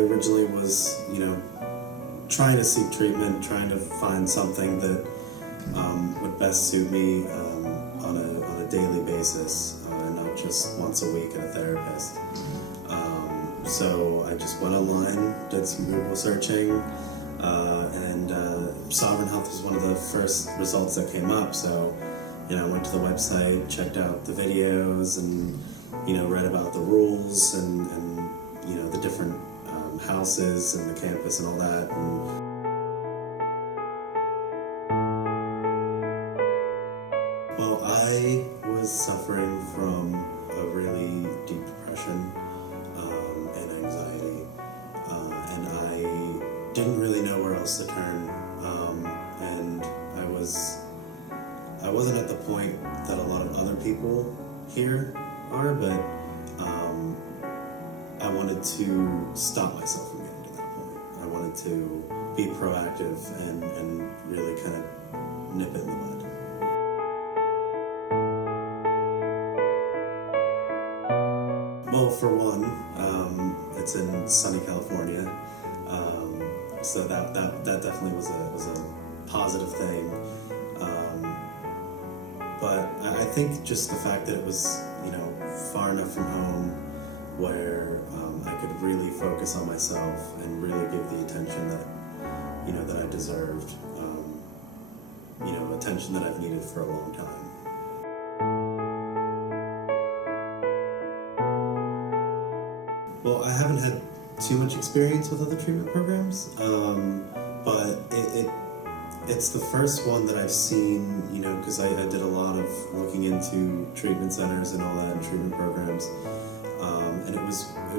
originally was, trying to seek treatment, trying to find something that would best suit me on a daily basis, not just once a week at a therapist. So I just went online, did some Google searching, and Sovereign Health was one of the first results that came up. So, I went to the website, checked out the videos, and read about the rules and the different houses and the campus and all that. Well, I was suffering from a really deep depression and anxiety, and I didn't really know where else to turn, and I wasn't at the point that a lot of other people here are, but I wanted to stop myself from getting to that point. I wanted to be proactive and really kind of nip it in the bud. Well, for one, it's in sunny California, so that definitely was a positive thing. But I think just the fact that it was, far enough from home where I could really focus on myself and really give the attention that, that I deserved, attention that I've needed for a long time. Well, I haven't had too much experience with other treatment programs, but it's the first one that I've seen, because I did a lot of looking into treatment centers and all that and treatment programs, and it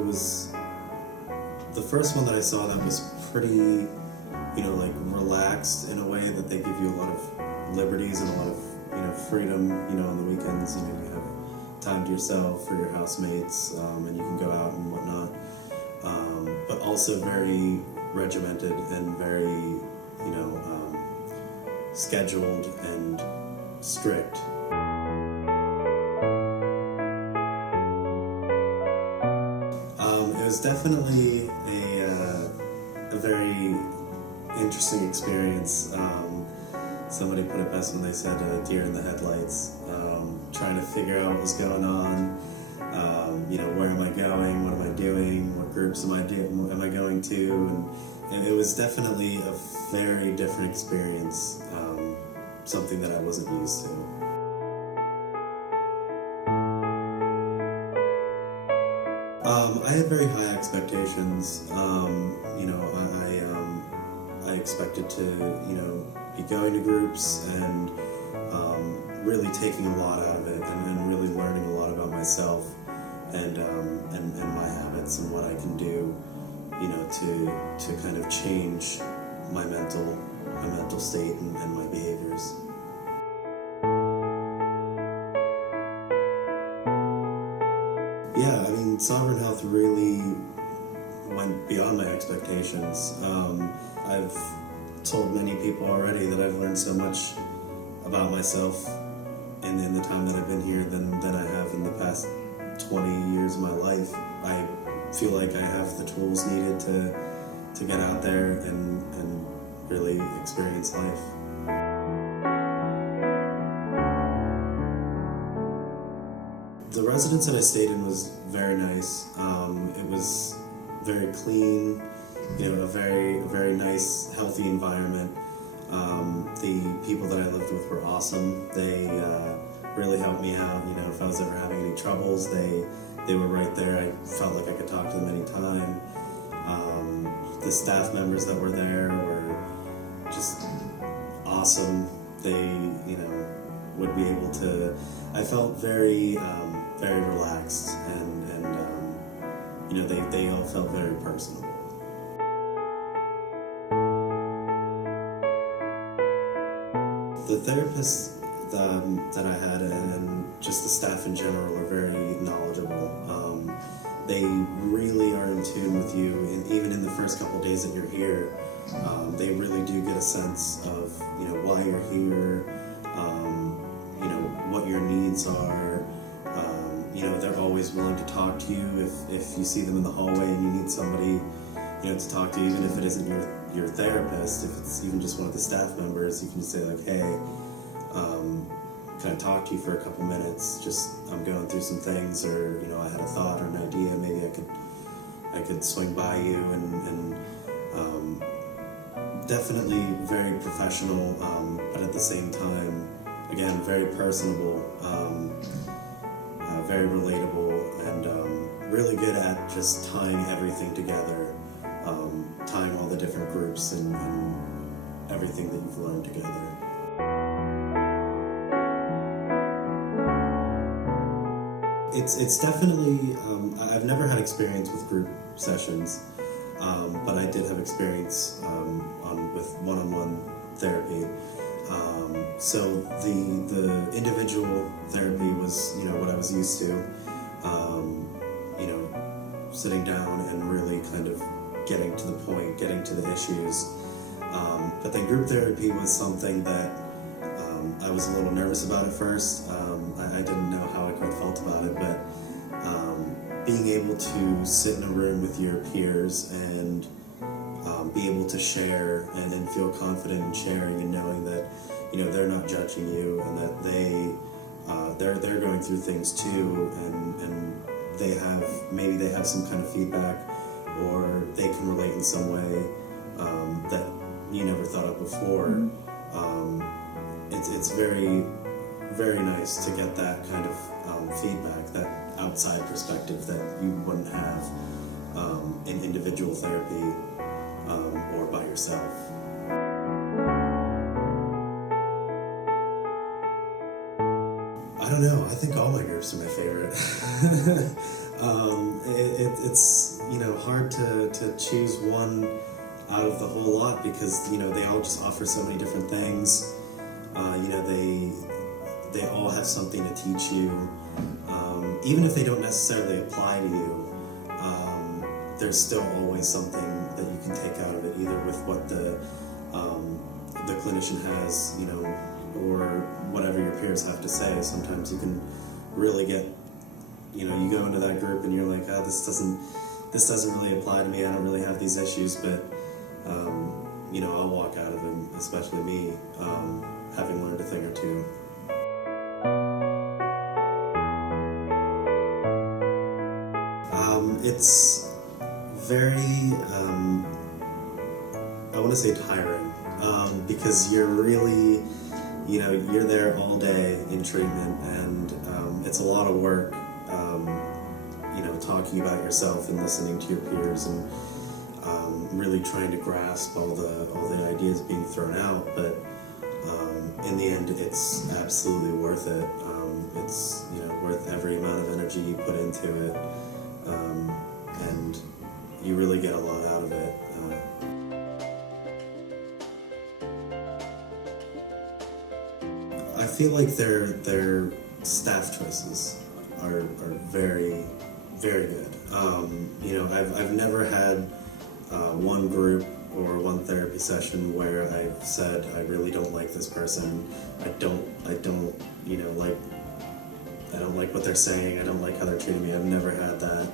was the first one that I saw that was pretty, relaxed in a way that they give you a lot of liberties and a lot of, freedom, on the weekends, you have time to yourself or your housemates, and you can go out and whatnot, but also very regimented and very, scheduled and strict. It was definitely a very interesting experience. Somebody put it best when they said deer in the headlights, trying to figure out what was going on, where am I going, what am I doing, what groups am I going to, and it was definitely a very different experience, something that I wasn't used to. I had very high expectations. I expected to, be going to groups and really taking a lot out of it, and really learning a lot about myself and my habits and what I can do, to kind of change my mental state and my behaviors. Yeah, Sovereign Health really went beyond my expectations. I've told many people already that I've learned so much about myself in the time that I've been here than I have in the past 20 years of my life. I feel like I have the tools needed to get out there and really experience life. The residence that I stayed in was very nice. It was very clean, a very nice, healthy environment. The people that I lived with were awesome. They really helped me out. If I was ever having any troubles, they were right there. I felt like I could talk to them anytime. The staff members that were there were just awesome. They, would be able to. I felt very relaxed, and they all felt very personable. The therapists that I had and just the staff in general are very knowledgeable. They really are in tune with you, and even in the first couple of days that you're here, they really do get a sense of why you're here, what your needs are. They're always willing to talk to you if you see them in the hallway and you need somebody to talk to, even if it isn't your therapist, if it's even just one of the staff members. You can just say like, hey, can I talk to you for a couple minutes? Just, I'm going through some things, or I had a thought or an idea. Maybe I could swing by you, and definitely very professional, but at the same time, again, very personable, very relatable, and really good at just tying everything together, tying all the different groups and everything that you've learned together. It's definitely, I've never had experience with group sessions, but I did have experience with one-on-one therapy. So the individual therapy was, what I was used to, sitting down and really kind of getting to the point, getting to the issues. But then group therapy was something that I was a little nervous about at first. I didn't know how I quite felt about it, but being able to sit in a room with your peers and be able to share and feel confident in sharing and knowing that they're not judging you, and that they're going through things too, and maybe they have some kind of feedback, or they can relate in some way that you never thought of before. It's very, very nice to get that kind of feedback, that outside perspective that you wouldn't have in individual therapy or by yourself. I don't know, I think all my groups are my favorite. It's hard to choose one out of the whole lot, because they all just offer so many different things. They all have something to teach you, even if they don't necessarily apply to you. There's still always something that you can take out of it, either with what the clinician has, or whatever your peers have to say. Sometimes you can really get, you go into that group and you're like, oh, this doesn't really apply to me. I don't really have these issues, but I'll walk out of it, especially me, having learned a thing or two. It's very, I want to say tiring, because you're really, you're there all day in treatment, and it's a lot of work, talking about yourself and listening to your peers, and really trying to grasp all the ideas being thrown out, but in the end, it's absolutely worth it. It's worth every amount of energy you put into it, and you really get a lot out of it. I feel like their staff choices are very, very good. I've never had one group or one therapy session where I've said, I really don't like this person. I don't like what they're saying. I don't like how they're treating me. I've never had that.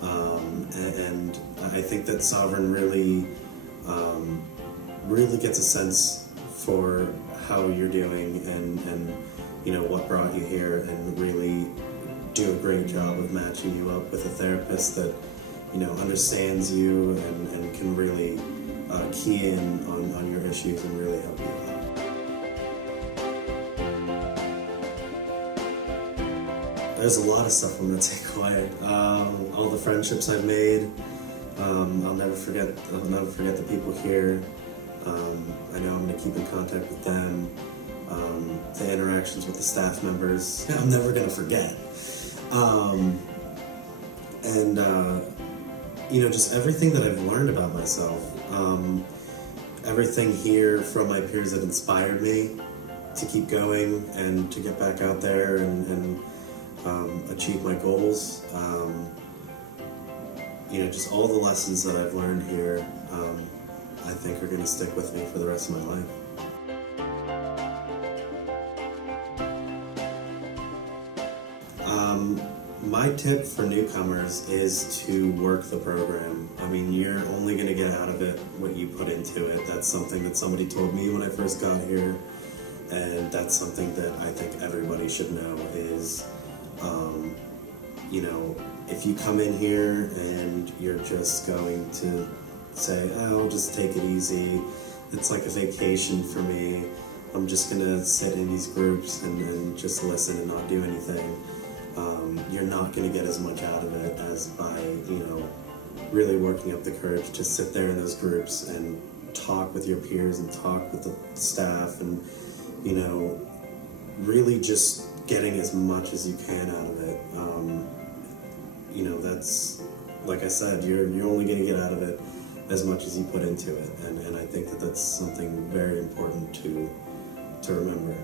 And I think that Sovereign really gets a sense for how you're doing and what brought you here, and really do a great job of matching you up with a therapist that understands you and can really key in on your issues and really help you out. There's a lot of stuff I'm going to take away. All the friendships I've made. I'll never forget the people here. I know I'm going to keep in contact with them. The interactions with the staff members, I'm never going to forget. Just everything that I've learned about myself. Everything here from my peers that inspired me to keep going and to get back out there and achieve my goals. Just all the lessons that I've learned here, I think are going to stick with me for the rest of my life. my tip for newcomers is to work the program. I mean, you're only going to get out of it what you put into it. That's something that somebody told me when I first got here, and that's something that I think everybody should know is, you know, if you come in here and you're just going to say, oh, I'll just take it easy, it's like a vacation for me, I'm just going to sit in these groups and just listen and not do anything, you're not going to get as much out of it as by, you know, really working up the courage to sit there in those groups and talk with your peers and talk with the staff and, you know, really just getting as much as you can out of it. You know, that's, like I said, you're only going to get out of it as much as you put into it, and I think that that's something very important to remember.